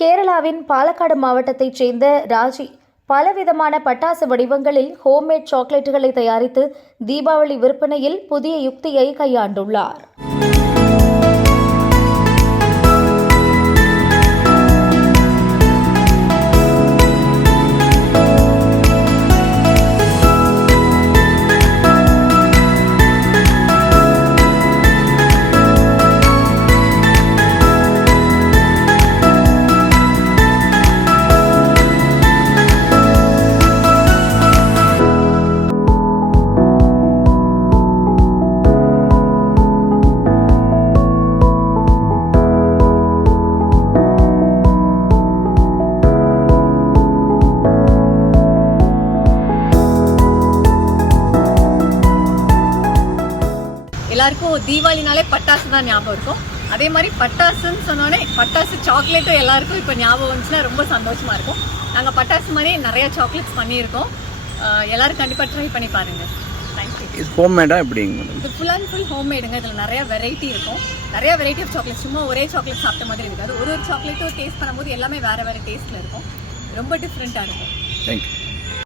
கேரளாவின் பாலக்காடு மாவட்டத்தைச் சேர்ந்த ராஜி பலவிதமான பட்டாசு வடிவங்களில் ஹோம்மேட் சாக்லேட்டுகளை தயாரித்து தீபாவளி விற்பனையில் புதிய யுக்தியை கையாண்டுள்ளார். எல்லாருக்கும் தீபாவளினாலே பட்டாசு தான் ஞாபகம் இருக்கும். அதே மாதிரி பட்டாசுன்னு சொன்னோடனே பட்டாசு சாக்லேட்டும் எல்லாருக்கும் இப்போ ஞாபகம் வந்துச்சுன்னா ரொம்ப சந்தோஷமாக இருக்கும். நாங்கள் பட்டாசு மாதிரி நிறையா சாக்லேட்ஸ் பண்ணியிருக்கோம். எல்லோரும் கண்டிப்பாக ட்ரை பண்ணி பாருங்கள். தேங்க்யூ. இது ஹோம்மேடா எப்படிங்க? இது ஃபுல் அண்ட் ஃபுல் ஹோம்மேடுங்க. இதில் நிறையா வெரைட்டி இருக்கும். நிறையா வெரைட்டி ஆஃப் சாக்லேட். சும்மா ஒரே சாக்லேட் சாப்பிட்ட மாதிரி இருக்காது. ஒரு சாக்லேட்டும் டேஸ்ட் பண்ணும்போது எல்லாமே வேறு வேறு டேஸ்ட்டில் இருக்கும். ரொம்ப டிஃப்ரெண்ட்டாக இருக்கும். தேங்க்யூ.